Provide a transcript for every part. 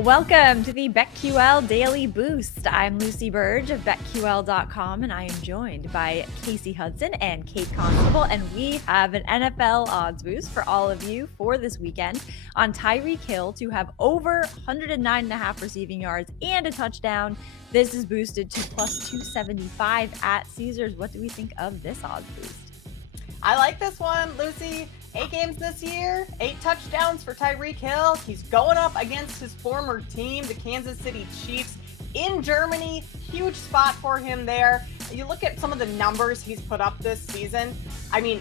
Welcome to the BetQL Daily Boost. I'm Lucy Burge of BetQL.com, and I am joined by Casey Hudson and Kate Constable, and we have an NFL odds boost for all of you for this weekend on Tyreek Hill to have over 109.5 receiving yards and a touchdown. This is boosted to plus 275 at Caesars. What do we think of this odds boost? I like this one, Lucy. 8 games this year, 8 touchdowns for Tyreek Hill. He's going up against his former team, the Kansas City Chiefs, in Germany. Huge spot for him there. You look at some of the numbers he's put up this season. I mean,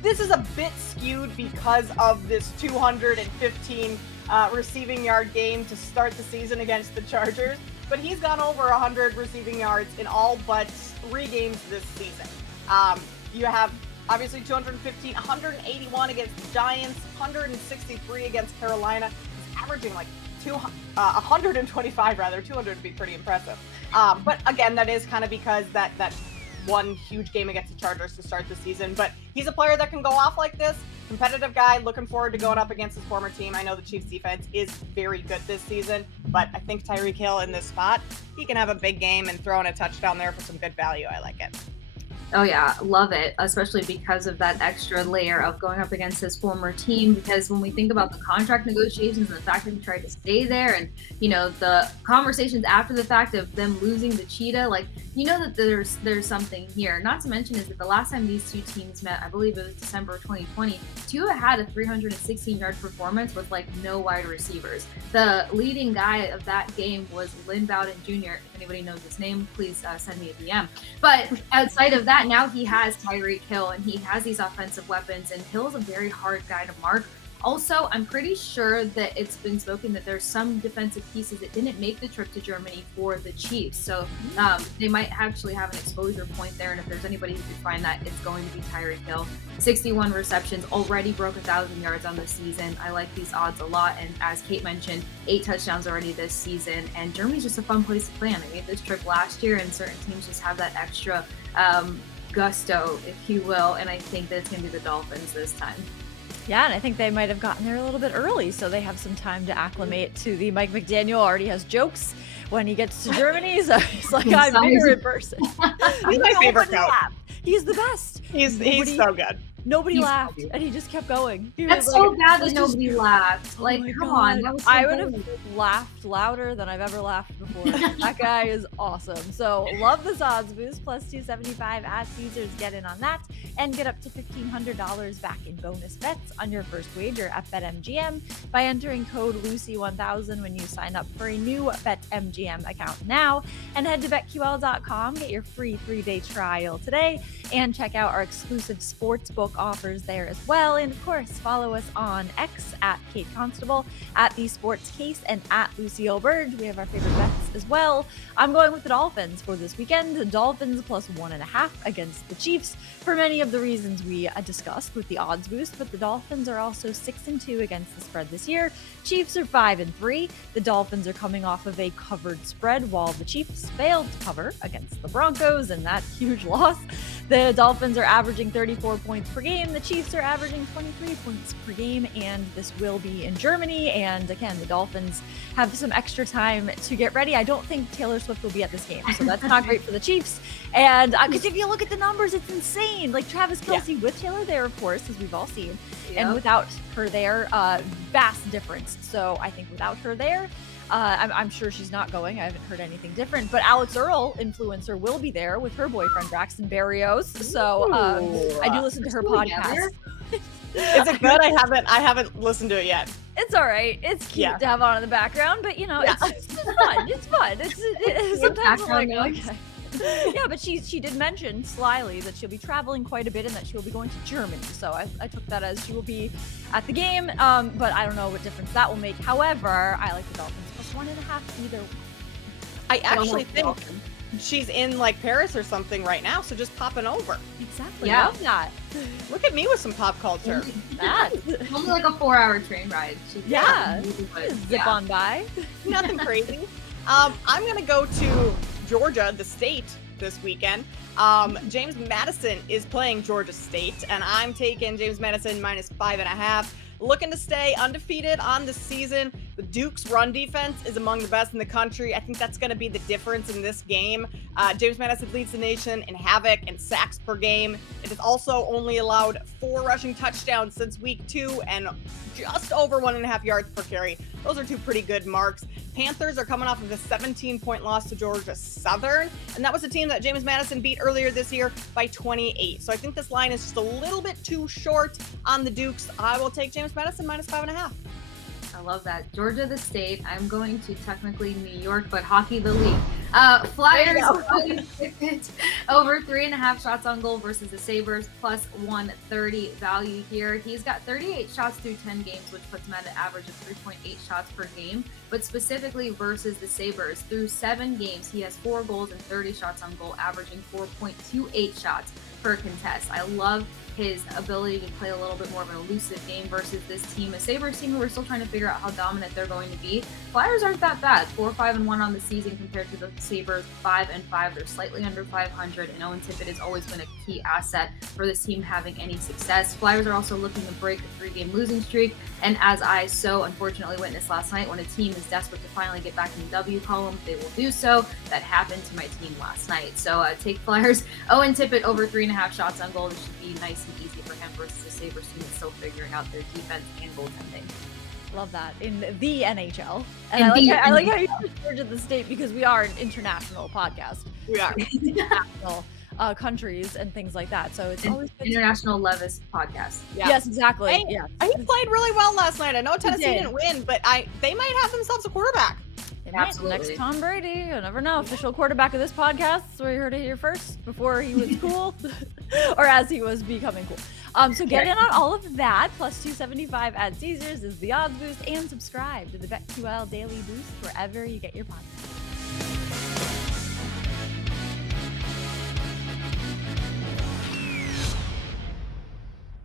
this is a bit skewed because of this 215 receiving yard game to start the season against the Chargers. But he's gone over 100 receiving yards in all but 3 games this season. You have obviously 215, 181 against the Giants, 163 against Carolina. He's averaging like 125 rather. 200 would be pretty impressive. But again, that is kind of because that one huge game against the Chargers to start the season. But he's a player that can go off like this. Competitive guy, looking forward to going up against his former team. I know the Chiefs defense is very good this season, but I think Tyreek Hill in this spot, he can have a big game and throw in a touchdown there for some good value. I like it. Oh yeah, love it, especially because of that extra layer of going up against his former team. Because when we think about the contract negotiations and the fact that he tried to stay there, and the conversations after the fact of them losing the cheetah, that there's something here. Not to mention is that the last time these two teams met, I believe it was December 2020, Tua had a 316-yard performance with no wide receivers. The leading guy of that game was Lynn Bowden Jr. If anybody knows his name, please send me a DM. But outside of that, now he has Tyreek Hill and he has these offensive weapons, and Hill's a very hard guy to mark. Also, I'm pretty sure that it's been spoken that there's some defensive pieces that didn't make the trip to Germany for the Chiefs. So they might actually have an exposure point there. And if there's anybody who could find that, it's going to be Tyreek Hill. 61 receptions, already broke 1,000 yards on the season. I like these odds a lot. And as Kate mentioned, 8 touchdowns already this season. And Germany's just a fun place to plan. I made this trip last year, and certain teams just have that extra gusto, if you will. And I think that it's going to be the Dolphins this time. Yeah, and I think they might have gotten there a little bit early, so they have some time to acclimate to the Mike McDaniel already has jokes when he gets to Germany, so he's like, I'm bigger in person. He's my favorite coach. He's the best. He's so good. Nobody laughed, and he just kept going. That's so bad that nobody laughed. Come on. That was so I would have laughed louder than I've ever laughed before. That guy is awesome. So love this odds boost, plus 275 at Caesars. Get in on that and get up to $1,500 back in bonus bets on your first wager at BetMGM by entering code Lucy1000 when you sign up for a new BetMGM account now. And head to BetQL.com, get your free 3-day trial today, and check out our exclusive sportsbook offers there as well. And of course, follow us on X at Kate Constable, at The Sports Case, and at Lucille Burge. We have our favorite bets as well. I'm going with the Dolphins for this weekend. The Dolphins plus 1.5 against the Chiefs for many of the reasons we discussed with the odds boost, but the Dolphins are also 6-2 against the spread this year. Chiefs are 5-3. The Dolphins are coming off of a covered spread while the Chiefs failed to cover against the Broncos, and that huge loss. The Dolphins are averaging 34 points per game. The Chiefs are averaging 23 points per game, and this will be in Germany. And again, the Dolphins have some extra time to get ready. I don't think Taylor Swift will be at this game, so that's not great for the Chiefs. And because if you look at the numbers, it's insane. Like Travis Kelce with Taylor there, of course, as we've all seen, and without her there, vast difference. So I think without her there, I'm sure she's not going. I haven't heard anything different. But Alex Earl, influencer, will be there with her boyfriend, Braxton Berrios. So I do listen to her podcast. Is it good? I haven't listened to it yet. It's all right. It's cute to have on in the background, but it's fun. It's fun. It's sometimes I'm like, okay. Yeah, but she did mention slyly that she'll be traveling quite a bit and that she'll be going to Germany. So I took that as she will be at the game. But I don't know what difference that will make. However, I like the Dolphins plus 1.5 either way. I actually think she's in Paris or something right now, so just popping over. Exactly. Yeah. Love that. Look at me with some pop culture. Only like a 4-hour train ride. Zip on by. Nothing crazy. I'm gonna go to Georgia, the state, this weekend. James Madison is playing Georgia State, and I'm taking James Madison minus 5.5. Looking to stay undefeated on the season. The Duke's run defense is among the best in the country. I think that's going to be the difference in this game. James Madison leads the nation in havoc and sacks per game. It has also only allowed 4 rushing touchdowns since week 2 and just over 1.5 yards per carry. Those are 2 pretty good marks. Panthers are coming off of a 17-point loss to Georgia Southern, and that was a team that James Madison beat earlier this year by 28. So I think this line is just a little bit too short on the Dukes. I will take James Madison minus 5.5. I love that. Georgia the state. I'm going to technically New York, but hockey the league. Flyers over 3.5 shots on goal versus the Sabres, plus 130 value here. He's got 38 shots through 10 games, which puts him at an average of 3.8 shots per game. But specifically versus the Sabres, through 7 games, he has 4 goals and 30 shots on goal, averaging 4.28 shots per contest. I love his ability to play a little bit more of an elusive game versus this team, a Sabres team who are still trying to figure out how dominant they're going to be. Flyers aren't that bad, 4-5-1 on the season compared to the Sabres 5-5. They're slightly under 500, and Owen Tippett has always been a key asset for this team having any success. Flyers are also looking to break a 3-game losing streak, and as I so unfortunately witnessed last night, when a team is desperate to finally get back in the W column, they will do so. That happened to my team last night. So take Flyers. Owen Tippett over 3.5 shots on goal. This should be nice and easy for him versus the Sabres team that's still figuring out their defense and goaltending. Love that. In the NHL. And I like how you said Georgia the state, because we are an international podcast. We are. International countries and things like that. So it's always good International Levis podcast. Yeah. Yes, exactly. Hey, Yeah. He played really well last night. I know Tennessee didn't win, but they might have themselves a quarterback. Absolutely. Next Tom Brady. You never know. Official quarterback of this podcast. So you heard it here first, before he was cool or as he was becoming cool. So get in on all of that. Plus 275 at Caesars is the odds boost, and subscribe to the BetQL Daily Boost wherever you get your podcasts.